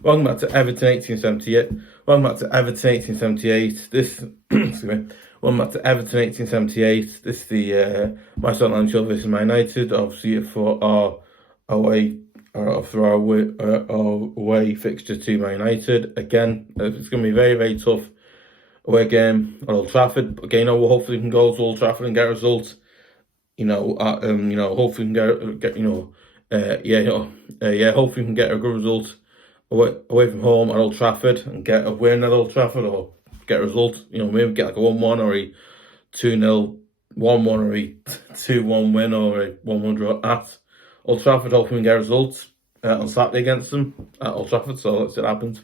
Welcome back to Everton 1878. Welcome back to Everton 1878. This, excuse me. Welcome back to Everton 1878. This is the my Scotland show versus Man United. Obviously for our away away fixture to Man United. Again, it's going to be very, very tough away game at Old Trafford. But again, hopefully we can go to Old Trafford and get a result. Hopefully we can hopefully we can get a good result away from home at Old Trafford and get a win at Old Trafford, or get a result. Maybe get like a 1-1 or a 2-0, 1-1 or a 2-1 win, or a 1-1 draw at Old Trafford. Hopefully we can get a result on Saturday against them at Old Trafford. So let's see what happens.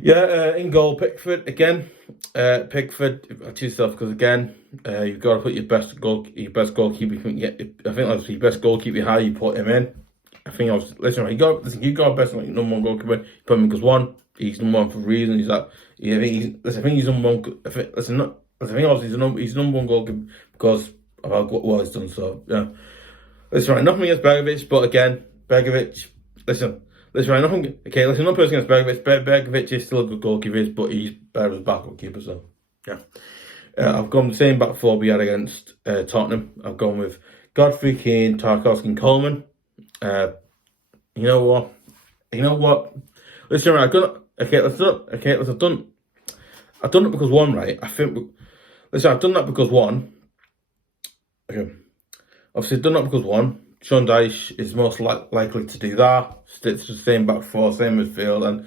In goal, Pickford again. Pickford, to yourself, because again, you've got to put your best goalkeeper you can get. I think that's your best goalkeeper. How you put him in. I think you got best number one goalkeeper. You put him because one, he's number one for a reason. He's like, I think he's number one. He's number one goalkeeper because of how well he's done. So yeah, listen, right, nothing against Begovic, but again, Begovic, listen, right, nothing. Okay, listen, no person against Begovic. Begovic is still a good goalkeeper, but he's better as a backup keeper. So yeah, I've gone the same back four we had against Tottenham. I've gone with Godfrey, Keane, Tarkowski, and Coleman. You know what? Listen, right, I've done it because one, right? I've done that because one. Okay, obviously, I've done that because one. Sean Dyche is most likely to do that. Stick to the same back four, same midfield, and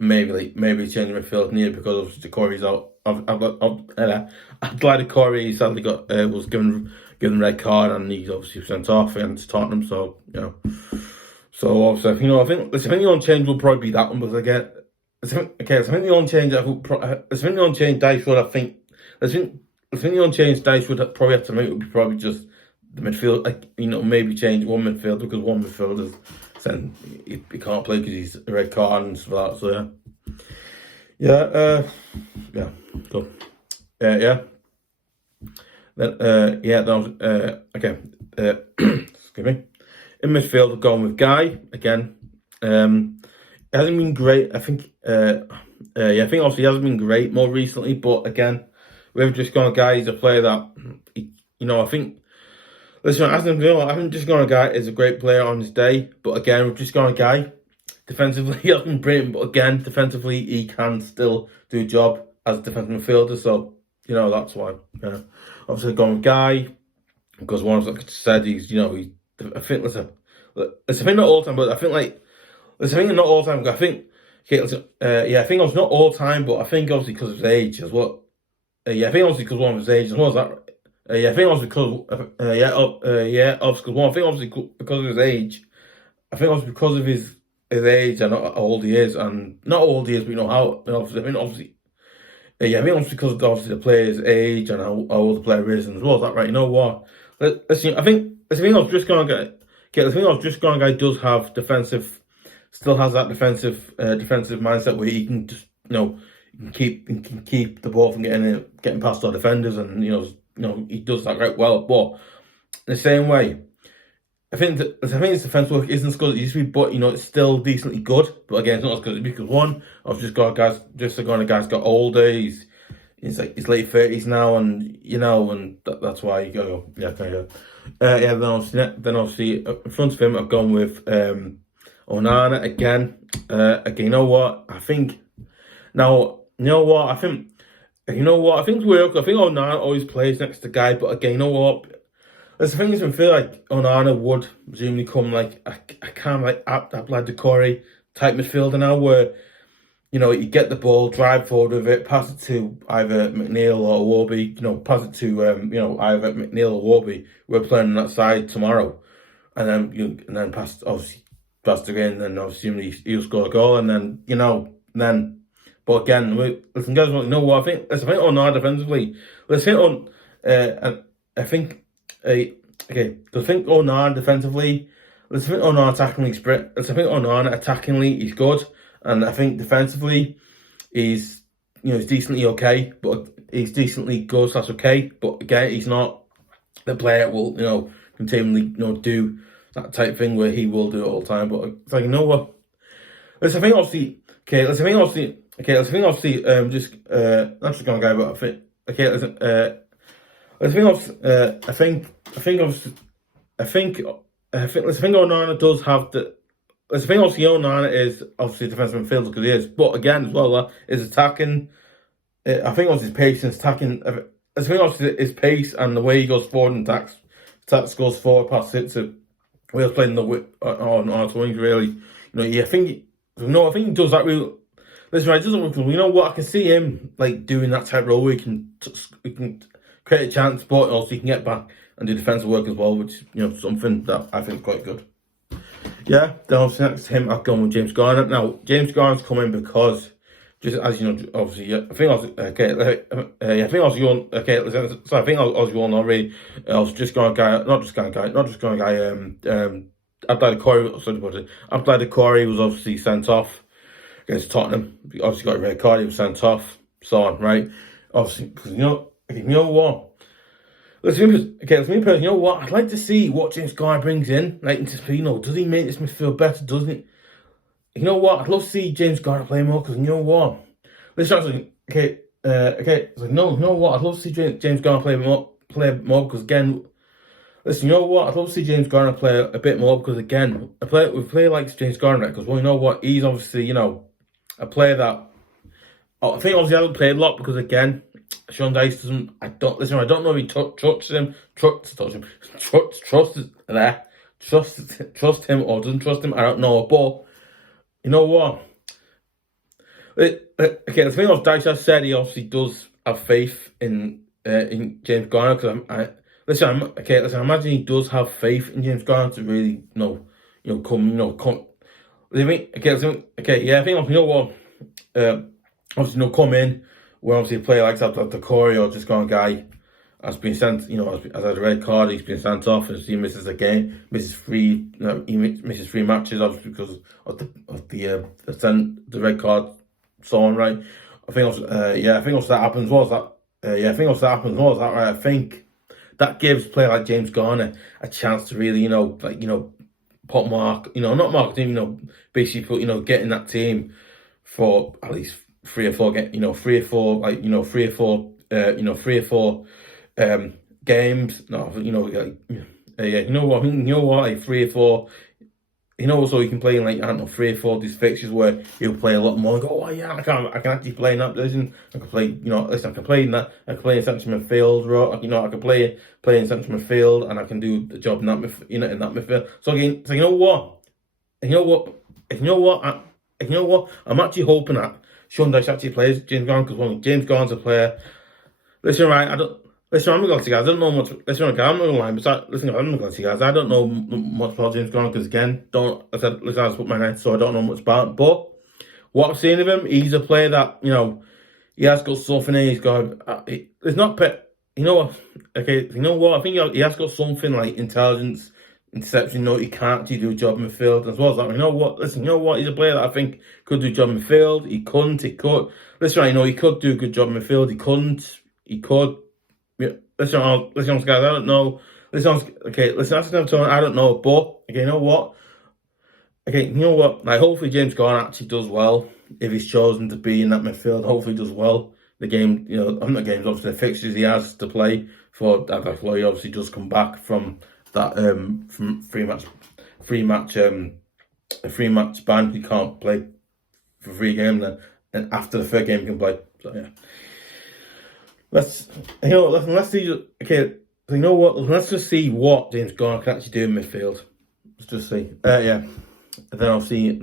maybe change midfield needed because obviously Coady's out. I'm glad Coady sadly was given red card, and he's obviously sent off against Tottenham. So so obviously I think the only change will probably be that one. But again, I think the only change Dyche would probably have to make would be probably just the midfield, maybe change one midfield, because one midfielder then he can't play because he's a red card and stuff like that. So cool. Excuse me. In midfield, I've gone with Gueye again. It hasn't been great. I think obviously he hasn't been great more recently, but again, we've just gone with Gueye. He's a player that I think. Listen, I haven't just gone a Guy is a great player on his day, but again, we've just gone a Guy. Defensively, he hasn't been brilliant, but again, defensively, he can still do a job as a defensive midfielder. So, that's why. Obviously, gone with Guy because one, like I said, he's not all time, but I think not all time. I think I think it's not all time, but I think obviously because of his age as well. I think obviously because one of his age as well as that. I think obviously because because of his age. I think obviously because of his age and how old he is, and not how old he is, but how. I think obviously because of the player's age and how old the player is, and as well as that, right? You know what? Listen, I think I was just going to get. The thing I was just going to get does have still has that defensive mindset where he can just he can keep the ball from getting past our defenders, and he does that right well. But in the same way, I think his defence work isn't as good as it used to be, but it's still decently good. But again, it's not as good as because one, I've just got a guy's got older. He's like his late 30s now, and that's why you go. Then obviously in front of him, I've gone with Onana again. Again, I think it's weird. I think Onana always plays next to Guy, but again, there's the thing is, I feel like Onana would presumably come like a kind of like applied to Coady type midfielder now, where you get the ball, drive forward with it, pass it to either McNeil or Iwobi. Pass it to either McNeil or Iwobi. We're playing on that side tomorrow, and then pass it in, and obviously he'll score a goal, and then. But again, listen, guys, I think Onana defensively. Onana defensively. Let's think Onana attackingly, he's good, and I think defensively, he's decently okay, but he's decently good. That's okay, but again, he's not the player that will continually do that type of thing where he will do it all the time. But it's like Listen, I think obviously, okay, listen, I think obviously, okay, listen, I think obviously, not just going to go, but I think, okay, listen, I think obviously, I think obviously, listen, I think Onana does have the, listen, I think obviously Onana is obviously defensive midfielder because he is, but again, as well, is attacking, I think obviously his patience, attacking, I think obviously his pace and the way he goes forward and attacks goes forward past it to, where he's playing the on our wings, really. You know, yeah, I think he does that really. Listen, right, doesn't. You know what? I can see him like doing that type of role where he can create a chance, but also he can get back and do defensive work as well, which something that I think is quite good. Yeah, then obviously next to him, I've gone with James Garner. Now James Garner's coming because, just as you know, obviously, yeah, I think I was okay. I think I was going okay. So I think I was going already. I was just going Gueye, not just going Gueye. I'm glad Coady. Sorry about it. I'm glad Coady was obviously sent off against Tottenham. He obviously got a red card. He was sent off. So on, right? Obviously, because you know what. Let's me personally. You know what? I'd like to see what James Garner brings in. Like, does he make this midfield better? Doesn't it? You know what? I'd love to see James Garner play more because you know what? Okay. It's like, no, you know what? I'd love to see James Garner play more because again, listen, you know what? I'd love to see James Garner play a bit more because again, a player like James Garner because well, you know what? He's obviously a player that I think obviously hasn't played a lot because again, Sean Dyche doesn't. I don't know if he trusts him or doesn't trust him. I don't know, but. You know what? Okay, the thing of Dyche has said he obviously does have faith in James Garner because I imagine he does have faith in James Garner to really come. I think you know what? Obviously, come in where obviously a player like that, the Coady or just gone Gueye has been sent. Has had a red card. He's been sent off, and he misses a game, misses three matches, obviously because of the red card. So on, right? I think also that happens was that. Right? I think that gives a player like James Garner a chance to really, put not marketing, basically put, get in that team for at least three or four games. No, like 3 or 4. So he can play in 3 or 4 these fixtures where he'll play a lot more and go, oh yeah, I can actually play in that position. I can play, I can play in that. I can play in central midfield, I can play in central midfield, and I can do the job in that midfield. So again, you know what, I'm actually hoping that Sean Dyche actually plays James Garner because James Garner's a player. Listen, right, I'm not going to guys. I don't know much. Listen, I'm not going to lie. I'm not going to guys. I don't know much about James Garner because again, I just put my head, so I don't know much about it. But what I've seen of him, he's a player that he has got something in. He's got. It's not pet. You know what? Okay, you know what? I think he has got something like intelligence, interception. He can't actually do a job in midfield as well as that. You know what? Listen, you know what? He's a player that I think could do a job in midfield. He couldn't. He could. Listen, right, he could do a good job in midfield. He couldn't. He could. Yeah, listen, guys. I don't know. Listen, that's another time. I don't know, but okay, you know what? Okay, you know what? Like, hopefully James Garner actually does well if he's chosen to be in that midfield. Hopefully, he does well. The game, I'm not games. Obviously, the fixtures he has to play for that. That's why he obviously does come back from that from free match ban. He can't play for 3 games. Then after the 3rd game, he can play. So yeah. Let's see. Okay, so you know what? Let's just see what James Garner can actually do in midfield. Let's just see. Yeah. And then obviously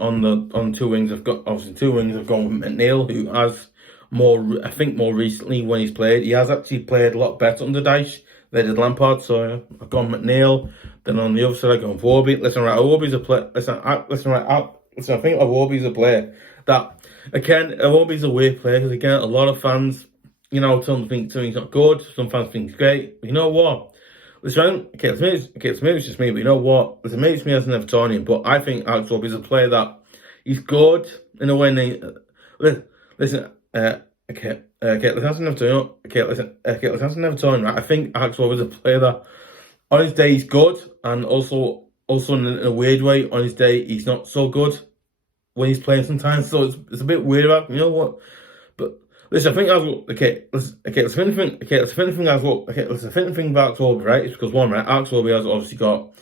on 2 wings, I've got 2 wings. I've gone with McNeil, who has more recently when he's played, he has actually played a lot better under Dyche than did Lampard. So I've gone McNeil. Then on the other side, I've gone Iwobi. Listen, right, Iwobi's a player. I think Iwobi's a player that again, Iwobi's a weird player because again, a lot of fans. Some think he's not good. Some fans think he's great. But you know what? Listen, maybe it's just me. But you know what? Listen, maybe it's me as an Evertonian. But I think Alex Iwobi is a player that he's good in a way. Listen, let's have an Evertonian. Let's have an Evertonian. Right? I think Alex Iwobi is a player that on his day he's good, and also in a weird way on his day he's not so good. when he's playing sometimes. So it's a bit weird about, you know what? But listen, I think as well, let's anything as well. Let's anything about Iwobi, right? It's because one, right? Iwobi has obviously got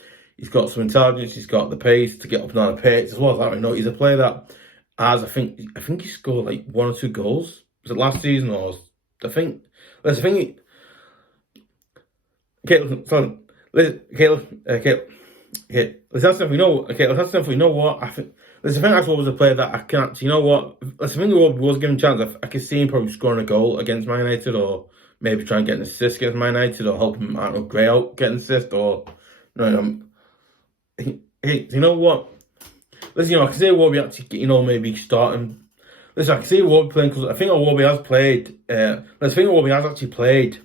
some intelligence, he's got the pace to get up and down the pitch as well as that. You know, he's a player that has, I think he scored like 1 or 2 goals. Was it last season or I think? Let's think. Let's ask him. Let's ask him if we know what I think. There's a thing that's always a player that I can't. You know what? Let's think was given a chance. I could see him probably scoring a goal against Man United, or maybe try and get an assist against Man United, or help him, I don't know, Gueye out, get an assist, or hey, you know what? Listen, I can see Iwobi actually, maybe starting. Listen, I can see Iwobi playing because I think Iwobi has played. Let's think Iwobi has actually played.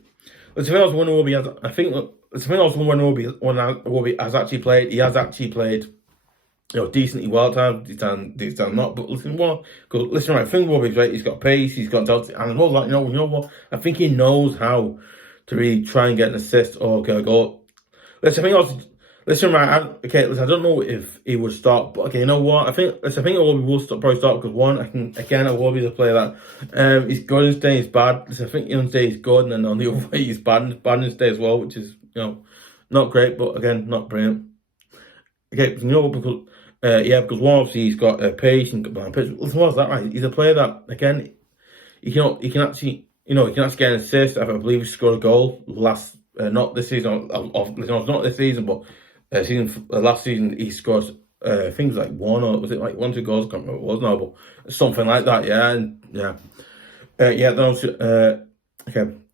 Let's think when Iwobi has. I think. Let's think also when Iwobi has actually played. He has actually played. Decently well times. These times not. But listen, what? Because listen, right. I think Iwobi's right. He's got pace. He's got doubt, and all that. You know what? I think he knows how to really try and get an assist or get a goal. Listen, I think also. Listen, right, listen, I don't know if he would start, but okay, you know what? I think Iwobi will probably start because one, Iwobi is a player that he's good and stay, he's bad. Listen, I think on day he's good, and then on the other way he's bad and stay as well, which is not great, but again, not brilliant. Okay, because because one, obviously he's got pace and got pitch. Listen, what's that, right? He's a player that again he can actually get an assist. I believe he scored a goal last not this season, not this season, but. Last season he scored things like 1 or was it like 1, 2 goals? I can't remember what it was now, but something like that. Then obviously,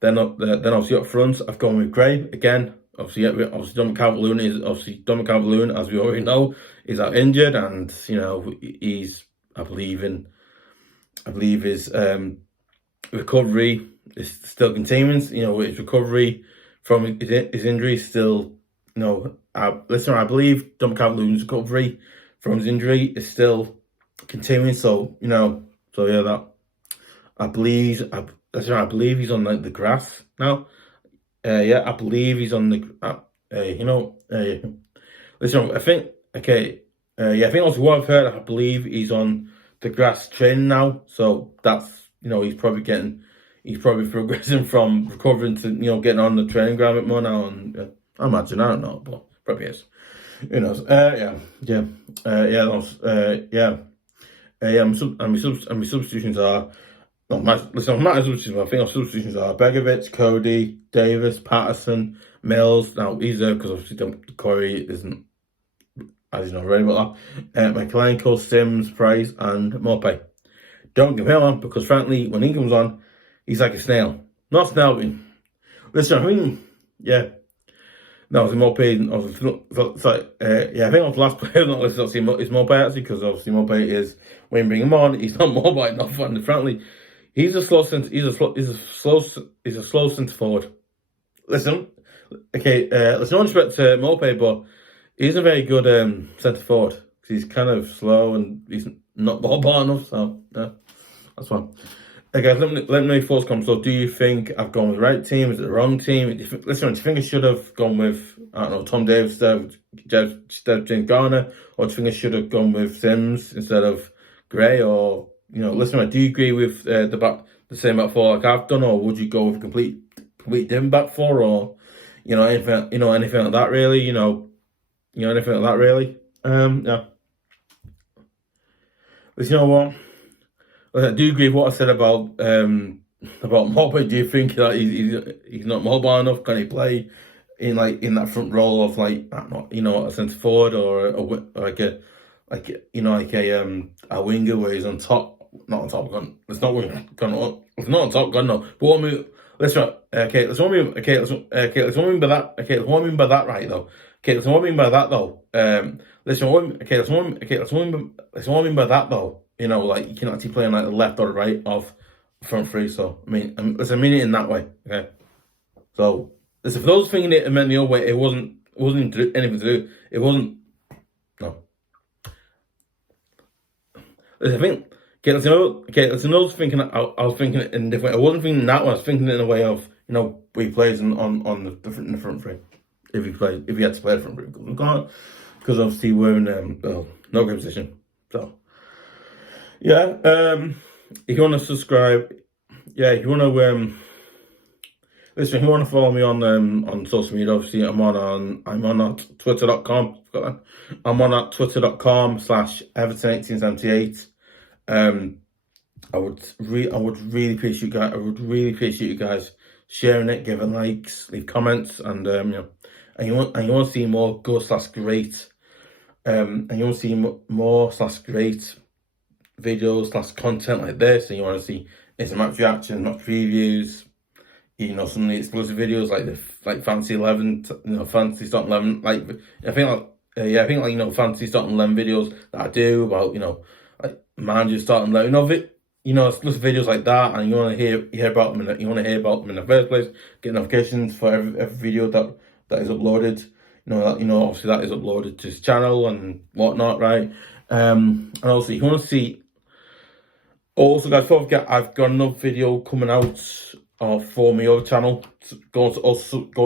Then obviously up front I've gone with Gueye again. Obviously Dominic Calvert-Lewin, as we already know, is out injured, and he's I believe his recovery is still continuing. His recovery from his injury is still. I believe Dominic Calvert-Lewin's recovery from his injury is still continuing. So that I believe he's on the grass now. I believe he's on the. Listen, I think I think also what I've heard, I believe he's on the grass training now. So that's he's probably progressing from recovering to getting on the training ground a bit more now, and I imagine, I don't know, but probably is. Who knows? My substitutions are. My substitutions. I think our substitutions are Begovic, Coady, Davies, Patterson, Mills. Now he's there because obviously Coady isn't, as you know, ready about that. Mykolenko, Sims, Price, and Maupay. Don't give him on because frankly, when he comes on, he's like a snail. Not a snail, but listen, No, it's Maupay. I think I was the last player not listed. It's Maupay actually, because obviously Maupay is when you bring him on, he's not mobile enough. And frankly, he's a slow centre forward. Listen, let's no respect to Maupay, but he's a very good centre forward because he's kind of slow and he's not mobile enough. So yeah, that's fine. Okay, let me know your thoughts. So, do you think I've gone with the right team? Is it the wrong team? Do you think I should have gone with, I don't know, Tom Davies instead of James Garner? Or do you think I should have gone with Sims instead of Gueye? Or, do you agree with the same back four like I've done? Or would you go with a complete different back four? Or, anything like that really? Anything like that really? Yeah. But you know what? I do agree with what I said about Maupay. Do you think that he's not mobile enough? Can he play in that front role of I don't know, a centre forward or a winger where he's on top, not on top gun. It's not on top gun, no. But what I mean, let's what I mean by that. Let's what I mean by that, right though. Let's what I mean by that though. Let's what I mean by that though. You can actually play on the left or the right of front three. So I mean it in that way. Okay. So listen, for those thinking it meant the other way, it wasn't anything to do. It wasn't. No. Listen, I think. Listen, I was thinking. I was thinking it in a different way. I wasn't thinking that one. I was thinking it in a way of he plays on the front three. If he had to play the front three, because obviously we're in no great position. So. Yeah. If you want to subscribe, yeah. If you want to listen, if you want to follow me on social media, obviously I'm on at twitter.com. I'm on at twitter.com/Everton1878. I would really appreciate you guys. I would really appreciate you guys sharing it, giving likes, leave comments, and and you want to see more good slash great, and you want to see more slash great videos slash content like this, and you want to see instant match reactions, match previews, some of the exclusive videos like Fantasy 11, Fantasy Starting 11, I think Fantasy Starting 11 videos that I do about like Man Utd Starting 11, exclusive videos like that, and you want to hear about them, you want to hear about them in the first place, get notifications for every video that is uploaded. Obviously that is uploaded to his channel and whatnot, right? And also you want to see. Also, guys, don't forget I've got another video coming out for my other channel. Go and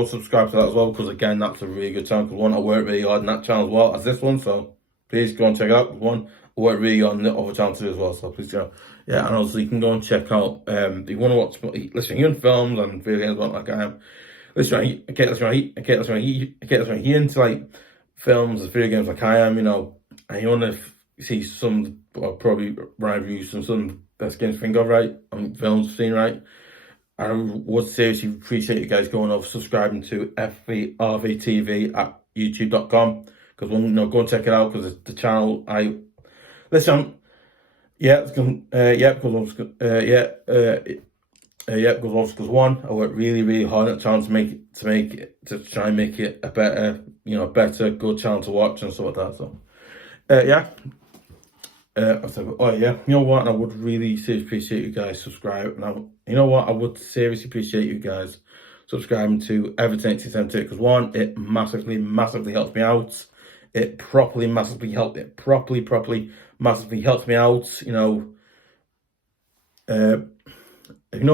subscribe to that as well, because again, that's a really good channel. Because one, I work really hard on that channel as well as this one, so please go and check it out. One, I work really on the other channel too as well, so please go. Yeah, and also you can go and check out if you want to watch, listen, you're in films and video games like I am. Listen, you're into like films and video games like I am, and you want to see some, probably review some best games to think of, right? Films I've seen, right? I would seriously appreciate you guys going over, subscribing to FVRVTV at youtube.com, because go and check it out, because it's the channel listen. Because one, I worked really, really hard at the channel to try and make it a better, good channel to watch and stuff like that. So, I said, you know what? I would really seriously appreciate you guys subscribe. Now, you know what? I would seriously appreciate you guys subscribing to Everton 1878, because one, it massively, massively helps me out. It properly, massively helped. It properly, massively helps me out. You know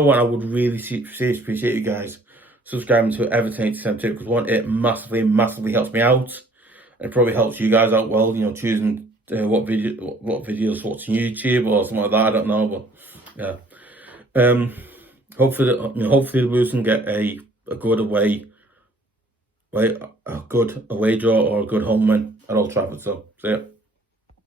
what? I would really seriously appreciate you guys subscribing to Everton 1872, because one, it massively, massively helps me out. It probably helps you guys out well, choosing what videos to watch on YouTube or something like that. I don't know, but yeah. Hopefully the Blues can get a good away draw or a good home win at Old Trafford. So yeah.